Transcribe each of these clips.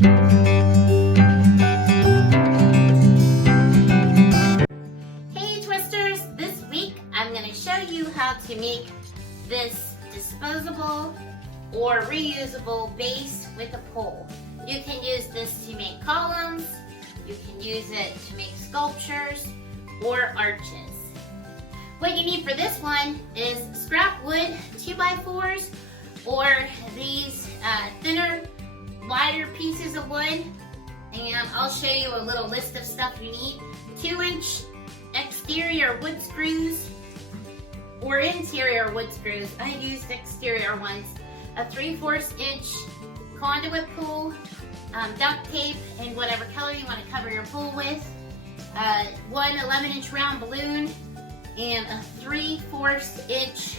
Hey Twisters, this week I'm going to show you how to make this disposable or reusable base with a pole. You can use this to make columns, you can use it to make sculptures or arches. What you need for this one is scrap wood 2x4s or these thinner, wider pieces of wood, and I'll show you a little list of stuff you need. 2-inch exterior wood screws or interior wood screws. I used exterior ones. A 3/4 inch conduit pool, duct tape in whatever color you want to cover your pool with, one 11-inch round balloon, and a 3/4 inch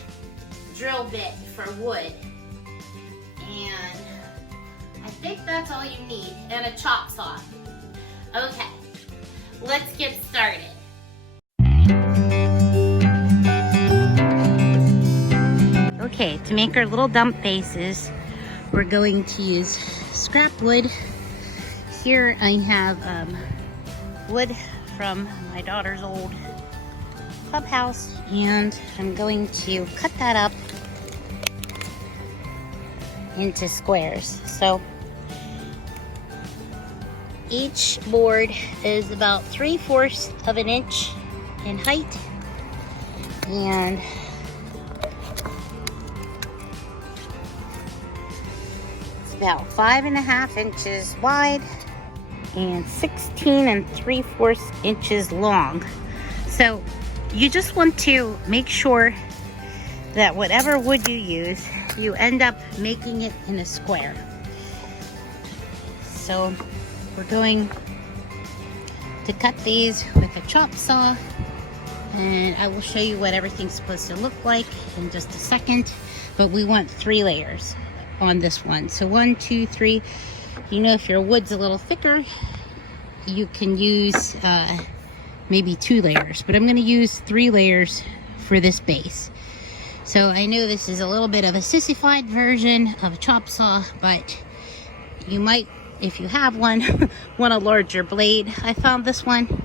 drill bit for wood. And I think that's all you need, and a chop saw. Okay, let's get started. Okay, to make our little dump bases, we're going to use scrap wood. Here I have wood from my daughter's old clubhouse, and I'm going to cut that up into squares. So each board is about 3/4 of an inch in height, and it's about 5.5 inches wide and 16 3/4 inches long. So you just want to make sure that whatever wood you use, you end up making it in a square. So we're going to cut these with a chop saw, and I will show you what everything's supposed to look like in just a second. But we want 3 layers on this one. So 1, 2, 3. You know, if your wood's a little thicker, you can use maybe 2 layers, but I'm going to use 3 layers for this base. So I know this is a little bit of a sissified version of a chop saw, but you might, if you have one, want a larger blade. I found this one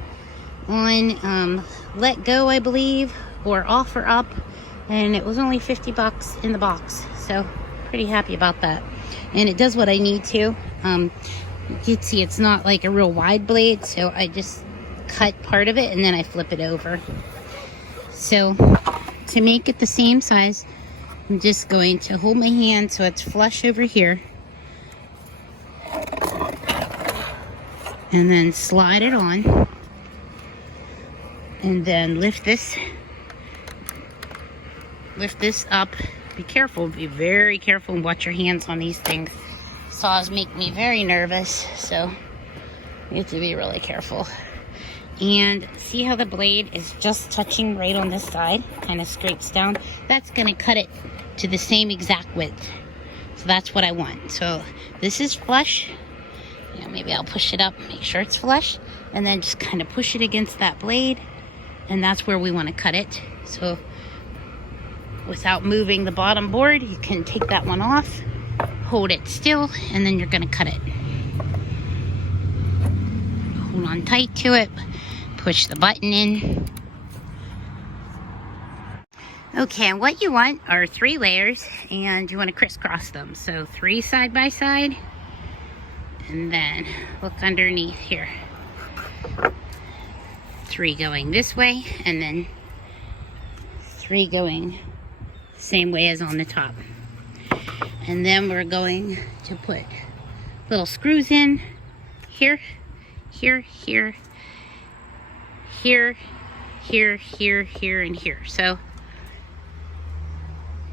on Let Go, I believe, or Offer Up, and it was only 50 bucks in the box. So pretty happy about that. And it does what I need to. You can see it's not like a real wide blade, so I just cut part of it and then I flip it over. So to make it the same size, I'm just going to hold my hand so it's flush over here, and then slide it on, and then lift this up. Be careful, be very careful, and watch your hands on these things. Saws make me very nervous, so you have to be really careful. And see how the blade is just touching right on this side, kind of scrapes down? That's going to cut it to the same exact width. So that's what I want. So this is flush. Yeah, maybe I'll push it up, make sure it's flush, and then just kind of push it against that blade, and that's where we want to cut it. So without moving the bottom board, you can take that one off, hold it still, and then you're going to cut it. Hold on tight to it, push the button in. Okay, and what you want are 3 layers, and you want to crisscross them. So 3 side by side, and then look underneath here. 3 going this way, and then 3 going the same way as on the top. And then we're going to put little screws in here, here, here, here, here, here, here, and here. So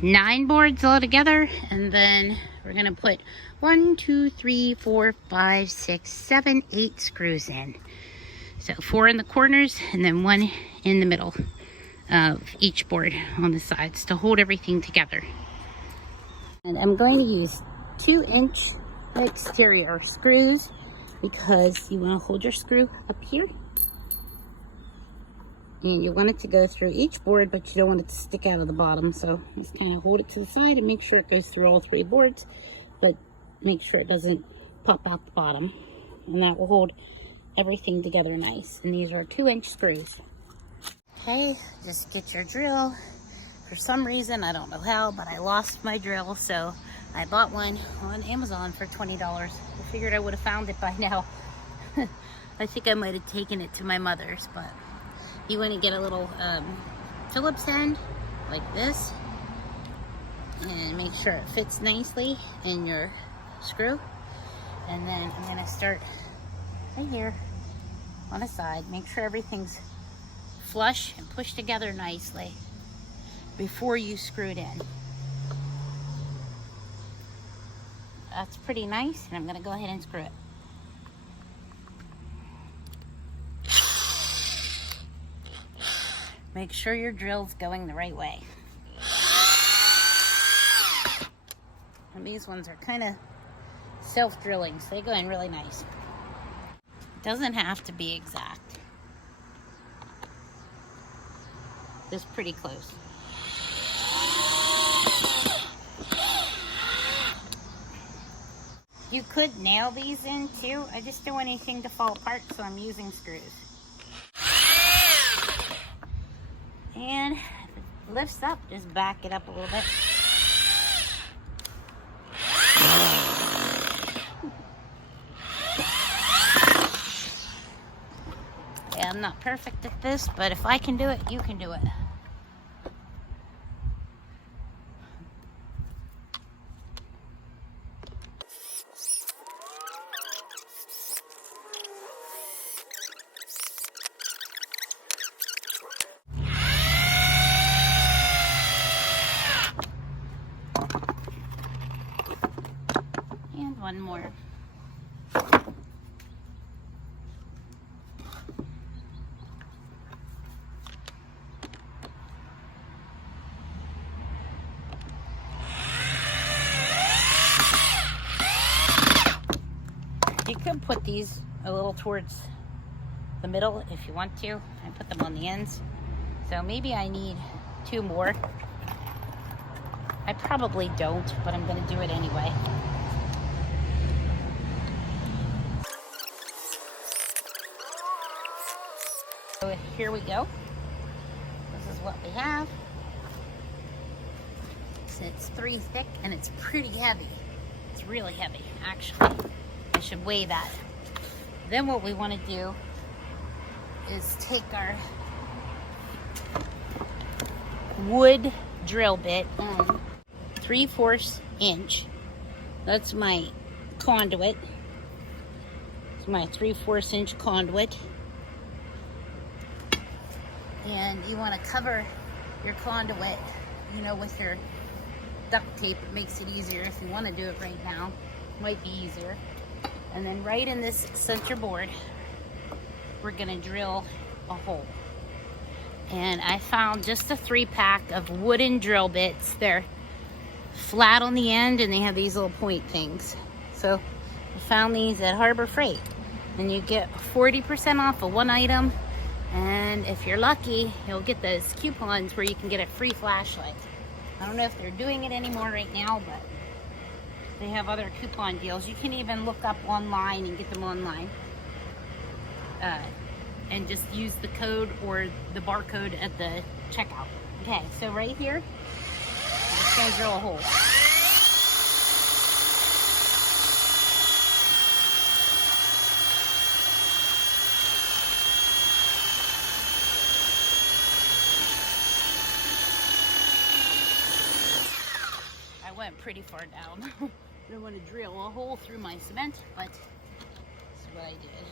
9 boards all together, and then we're gonna put 1, 2, 3, 4, 5, 6, 7, 8 screws in. So 4 in the corners, and then 1 in the middle of each board on the sides to hold everything together. And I'm going to use 2-inch exterior screws because you want to hold your screw up here, and you want it to go through each board, but you don't want it to stick out of the bottom. So just kind of hold it to the side and make sure it goes through all 3 boards, but make sure it doesn't pop out the bottom, and that will hold everything together nice. And these are 2-inch screws. Okay, just get your drill. For some reason, I don't know how, but I lost my drill, so I bought one on Amazon for $20. I figured I would have found it by now. I think I might have taken it to my mother's, but you want to get a little Phillips end like this and make sure it fits nicely in your screw. And then I'm going to start right here on the side. Make sure everything's flush and pushed together nicely before you screw it in. That's pretty nice, and I'm going to go ahead and screw it. Make sure your drill's going the right way. And these ones are kind of self-drilling, so they go in really nice. Doesn't have to be exact. Just pretty close. You could nail these in too. I just don't want anything to fall apart, so I'm using screws. And if it lifts up, just back it up a little bit. Yeah, I'm not perfect at this, but if I can do it, you can do it. And one more. You could put these a little towards the middle if you want to. I put them on the ends. So maybe I need 2 more. I probably don't, but I'm going to do it anyway. So here we go. This is what we have. So it's 3 thick and it's pretty heavy. It's really heavy, actually. I should weigh that. Then what we want to do is take our wood drill bit and 3/4 inch. That's my conduit. It's my 3/4 inch conduit. And you want to cover your conduit, you know, with your duct tape. It makes it easier. If you want to do it right now, it might be easier. And then right in this center board, we're going to drill a hole. And I found just a 3-pack of wooden drill bits. They're flat on the end and they have these little point things. So I found these at Harbor Freight. And you get 40% off of one item. And if you're lucky, you'll get those coupons where you can get a free flashlight. I don't know if they're doing it anymore right now, but they have other coupon deals. You can even look up online and get them online. And just use the code or the barcode at the checkout. Okay, so right here, I'm just gonna drill a hole. I went pretty far down. I don't want to drill a hole through my cement, but this is what I did.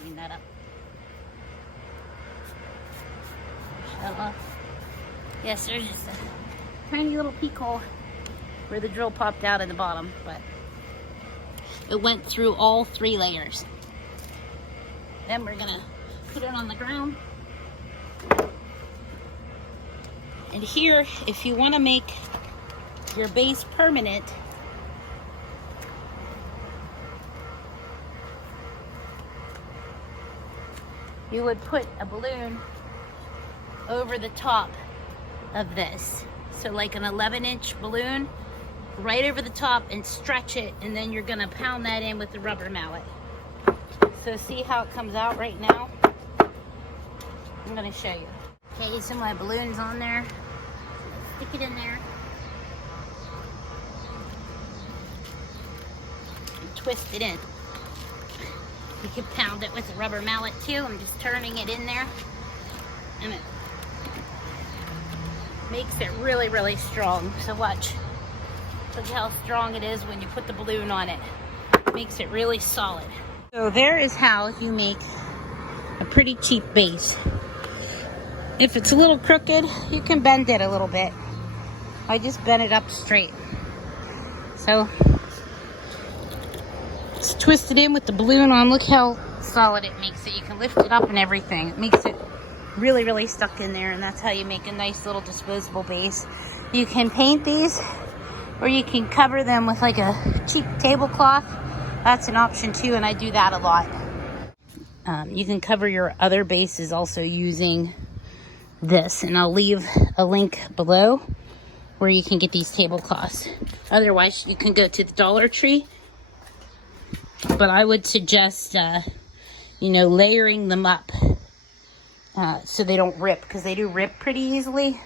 Clean that up. Shut off. Yes, there's just a tiny little peek hole where the drill popped out at the bottom, but it went through all 3 layers. Then we're gonna put it on the ground. And here, if you want to make your base permanent, you would put a balloon over the top of this. So like an 11-inch balloon, right over the top and stretch it, and then you're gonna pound that in with the rubber mallet. So see how it comes out right now? I'm gonna show you. Okay, so my balloon's on there. Stick it in there. And twist it in. You can pound it with a rubber mallet too. I'm just turning it in there. And it makes it really, really strong. So watch. Look how strong it is when you put the balloon on it. It makes it really solid. So there is how you make a pretty cheap base. If it's a little crooked, you can bend it a little bit. I just bent it up straight. So just twist it in with the balloon on. Look how solid it makes it. You can lift it up and everything. It makes it really, really stuck in there, and that's how you make a nice little disposable base. You can paint these, or you can cover them with like a cheap tablecloth. That's an option too, and I do that a lot. You can cover your other bases also using this, and I'll leave a link below where you can get these tablecloths. Otherwise, you can go to the Dollar Tree, but I would suggest, layering them up so they don't rip, because they do rip pretty easily.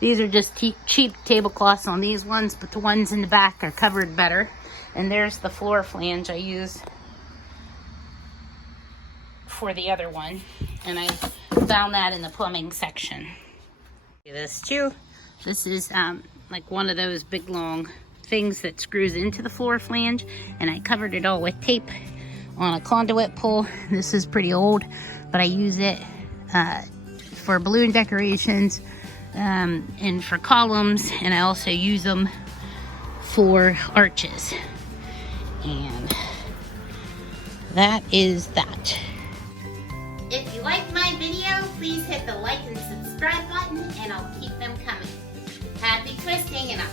These are just cheap tablecloths on these ones, but the ones in the back are covered better. And there's the floor flange I use for the other one. And I found that in the plumbing section. This too. This is like one of those big long things that screws into the floor flange. And I covered it all with tape on a conduit pole. This is pretty old, but I use it for balloon decorations. And for columns, and I also use them for arches. And that is that. If you like my video, please hit the like and subscribe button, and I'll keep them coming. Happy twisting, and I'll